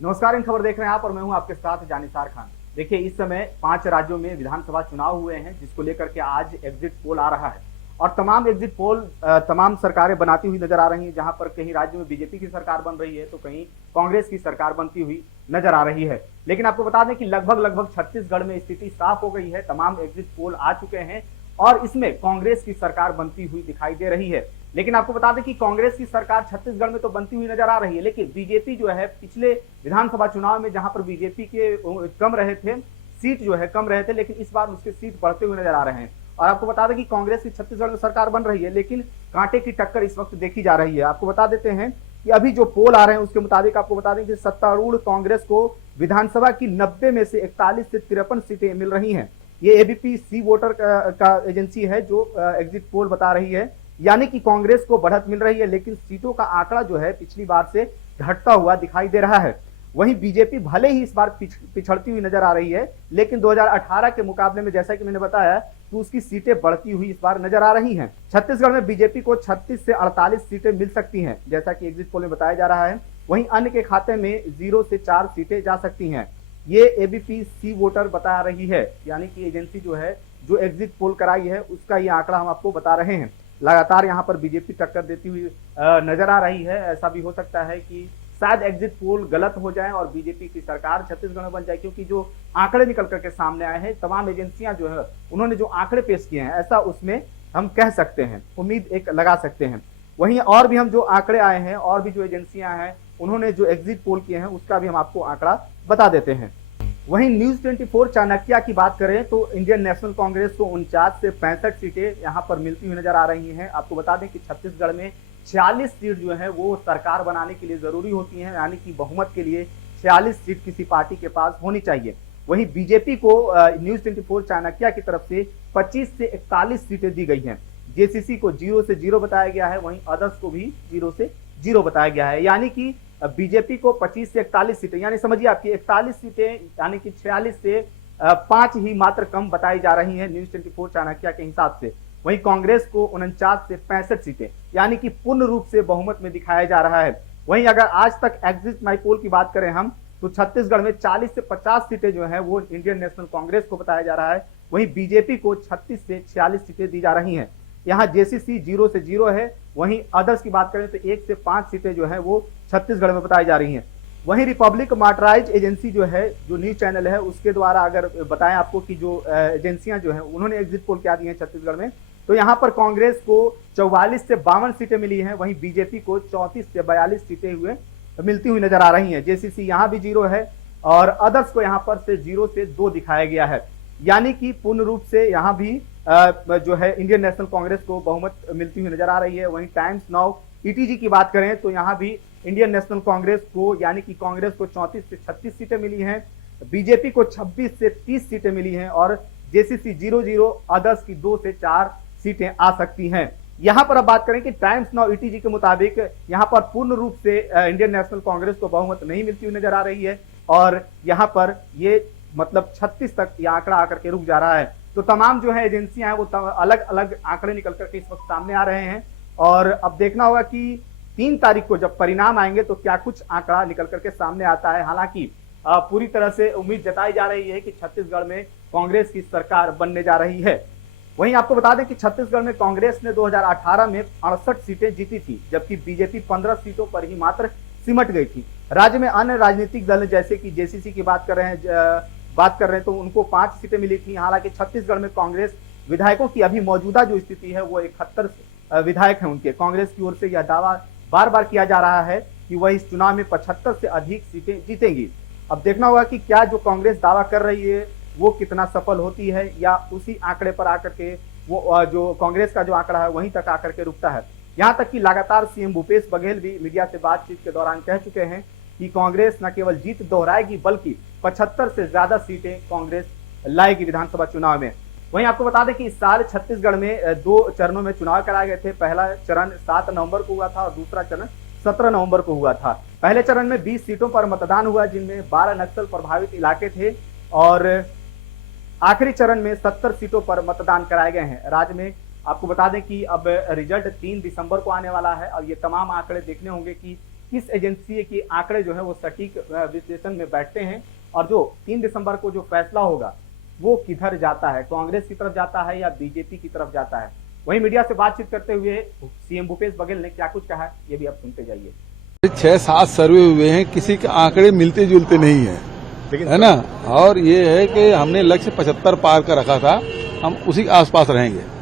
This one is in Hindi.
नमस्कार, इन खबर देख रहे हैं आप और मैं हूं आपके साथ जानिसार खान। देखिए, इस समय 5 राज्यों में विधानसभा चुनाव हुए हैं, जिसको लेकर के आज एग्जिट पोल आ रहा है। और तमाम एग्जिट पोल तमाम सरकारें बनाती हुई नजर आ रही हैं, जहां पर कहीं राज्य में बीजेपी की सरकार बन रही है तो कहीं कांग्रेस की सरकार बनती हुई नजर आ रही है। लेकिन आपको बता दें कि लगभग लगभग छत्तीसगढ़ में स्थिति साफ हो गई है। तमाम एग्जिट पोल आ चुके हैं और इसमें कांग्रेस की सरकार बनती हुई दिखाई दे रही है। लेकिन आपको बता दें कि कांग्रेस की सरकार छत्तीसगढ़ में तो बनती हुई नजर आ रही है, लेकिन बीजेपी जो है पिछले विधानसभा चुनाव में जहां पर बीजेपी के कम रहे थे, सीट जो है कम रहे थे, लेकिन इस बार उसके सीट बढ़ते हुए नजर आ रहे हैं। और आपको बता दें कि कांग्रेस की छत्तीसगढ़ में सरकार बन रही है, लेकिन कांटे की टक्कर इस वक्त देखी जा रही है। आपको बता देते हैं कि अभी जो पोल आ रहे हैं उसके मुताबिक आपको बता दें कि सत्तारूढ़ कांग्रेस को विधानसभा की 90 में से 41 से 53 सीटें मिल रही हैं। ये एबीपी सी वोटर का एजेंसी है जो एग्जिट पोल बता रही है। यानी कि कांग्रेस को बढ़त मिल रही है, लेकिन सीटों का आंकड़ा जो है पिछली बार से घटता हुआ दिखाई दे रहा है। वहीं बीजेपी भले ही इस बार पिछड़ती हुई नजर आ रही है, लेकिन 2018 के मुकाबले में जैसा कि मैंने बताया तो उसकी सीटें बढ़ती हुई इस बार नजर आ रही हैं। छत्तीसगढ़ में बीजेपी को 36 से 48 सीटें मिल सकती हैं, जैसा कि एग्जिट पोल में बताया जा रहा है। वहीं अन्य के खाते में 0 से 4 सीटें जा सकती हैं। ये एबीपी सी वोटर बता रही है, यानी कि एजेंसी जो है जो एग्जिट पोल कराई है उसका ये आंकड़ा हम आपको बता रहे हैं। लगातार यहाँ पर बीजेपी टक्कर देती हुई नजर आ रही है। ऐसा भी हो सकता है कि शायद एग्जिट पोल गलत हो जाए और बीजेपी की सरकार छत्तीसगढ़ में बन जाए, क्योंकि जो आंकड़े निकल करके सामने आए हैं, तमाम एजेंसियां जो है उन्होंने जो आंकड़े पेश किए हैं, ऐसा उसमें हम कह सकते हैं, उम्मीद एक लगा सकते हैं। वहीं और भी हम जो आंकड़े आए हैं और भी जो एजेंसियां हैं उन्होंने जो एग्जिट पोल किए हैं उसका भी हम आपको आंकड़ा बता देते हैं। वहीं न्यूज 24 चाणक्य की बात करें तो इंडियन नेशनल कांग्रेस को 49 से 65 सीटें यहां पर मिलती हुई नजर आ रही हैं। आपको बता दें कि छत्तीसगढ़ में 46 सीट जो है वो सरकार बनाने के लिए जरूरी होती हैं, यानी कि बहुमत के लिए 46 सीट किसी पार्टी के पास होनी चाहिए। वहीं बीजेपी को न्यूज 24 चाणक्य की तरफ से 25 से 41 सीटें दी गई हैं। जेसीसी को 0 से 0 बताया गया है, वहीं अदर्स को भी 0 से 0 बताया गया है। यानी कि बीजेपी को 25 से 41 सीटें, यानी समझिए आपकी 41 सीटें, यानी कि 46 से 5 ही मात्र कम बताई जा रही हैं न्यूज 24 चाणक्य के हिसाब से। वहीं कांग्रेस को 49 से 65 सीटें, यानी कि पूर्ण रूप से बहुमत में दिखाया जा रहा है। वहीं अगर आज तक एग्जिट माई पोल की बात करें हम, तो छत्तीसगढ़ में 40 से 50 सीटें जो है वो इंडियन नेशनल कांग्रेस को बताया जा रहा है। वहीं बीजेपी को 36 से 46 सीटें दी जा रही हैं। यहाँ जेसीसी 0 से 0 है। वहीं अदर्स की बात करें तो 1 से 5 सीटें जो है वो छत्तीसगढ़ में बताई जा रही हैं। वहीं रिपब्लिक मॉनिटराइज एजेंसी जो है, जो न्यूज चैनल है, उसके द्वारा अगर बताएं आपको कि जो एजेंसियां जो है उन्होंने एग्जिट पोल क्या दी है छत्तीसगढ़ में, तो यहाँ पर कांग्रेस को 44 से 52 सीटें मिली हैं। वहीं बीजेपी को 34 से 42 सीटें हुए मिलती हुई नजर आ रही हैं। जेसीसी यहाँ भी 0 है और अदर्स को यहाँ पर से 0 से 2 दिखाया गया है। यानी कि पूर्ण रूप से यहाँ भी जो है इंडियन नेशनल कांग्रेस को बहुमत मिलती हुई नजर आ रही है। वहीं टाइम्स नाउ ईटीजी की बात करें तो यहाँ भी इंडियन नेशनल कांग्रेस को, यानी कि कांग्रेस को 34 से 36 सीटें मिली हैं, बीजेपी को 26 से 30 सीटें मिली हैं और जेसीसी 0-0, अदर्स की 2 से 4 सीटें आ सकती हैं। यहां पर अब बात करें कि टाइम्स नाउ ईटीजी के मुताबिक यहां पर पूर्ण रूप से इंडियन नेशनल कांग्रेस को बहुमत नहीं मिलती हुई नजर आ रही है और यहां पर ये मतलब 36 तक ये आंकड़ा आकर के रुक जा रहा है। तो तमाम जो है एजेंसियां हैं वो अलग अलग आंकड़े निकल करके इस वक्त सामने आ रहे हैं और अब देखना होगा कि 3 तारीख को जब परिणाम आएंगे तो क्या कुछ आंकड़ा निकल करके सामने आता है। हालांकि पूरी तरह से उम्मीद जताई जा रही है कि छत्तीसगढ़ में कांग्रेस की सरकार बनने जा रही है। वहीं आपको बता दें कि छत्तीसगढ़ में कांग्रेस ने 2018 में 68 सीटें जीती थी, जबकि बीजेपी 15 सीटों पर ही मात्र सिमट गई थी। राज्य में अन्य राजनीतिक दल जैसे कि जेसीसी की बात कर रहे हैं तो उनको 5 सीटें मिली थी। हालांकि छत्तीसगढ़ में कांग्रेस विधायकों की अभी मौजूदा जो स्थिति है वो 71 विधायक हैं उनके। कांग्रेस की ओर से यह दावा बार बार किया जा रहा है कि वह इस चुनाव में 75 से अधिक सीटें जीतेंगी। अब देखना होगा कि क्या जो कांग्रेस दावा कर रही है वो कितना सफल होती है या उसी आंकड़े पर आकर के वो जो कांग्रेस का जो आंकड़ा है वहीं तक आकर के रुकता है। यहां तक कि लगातार सीएम भूपेश बघेल भी मीडिया से बातचीत के दौरान कह चुके हैं कि कांग्रेस न केवल जीत दोहराएगी बल्कि 75 से ज्यादा सीटें कांग्रेस लाएगी विधानसभा चुनाव में। वहीं आपको बता दें कि इस साल छत्तीसगढ़ में 2 चरणों में चुनाव कराए गए थे। पहला चरण 7 नवंबर को हुआ था और दूसरा चरण 17 नवंबर को हुआ था। पहले चरण में 20 सीटों पर मतदान हुआ, जिनमें 12 नक्सल प्रभावित इलाके थे और आखिरी चरण में 70 सीटों पर मतदान कराए गए हैं। राज्य में आपको बता दें कि अब रिजल्ट 3 दिसंबर को आने वाला है और ये तमाम आंकड़े देखने होंगे कि किस एजेंसी के आंकड़े जो है वो सटीक विश्लेषण में बैठते हैं और जो 3 दिसंबर को जो फैसला होगा वो किधर जाता है, कांग्रेस की तरफ जाता है या बीजेपी की तरफ जाता है। वहीं मीडिया से बातचीत करते हुए सीएम भूपेश बघेल ने क्या कुछ कहा है ये भी आप सुनते जाइए। 6-7 सर्वे हुए हैं, किसी के आंकड़े मिलते जुलते नहीं है, है ना। और ये है कि हमने लक्ष्य 75 पार का रखा था, हम उसी के आसपास रहेंगे।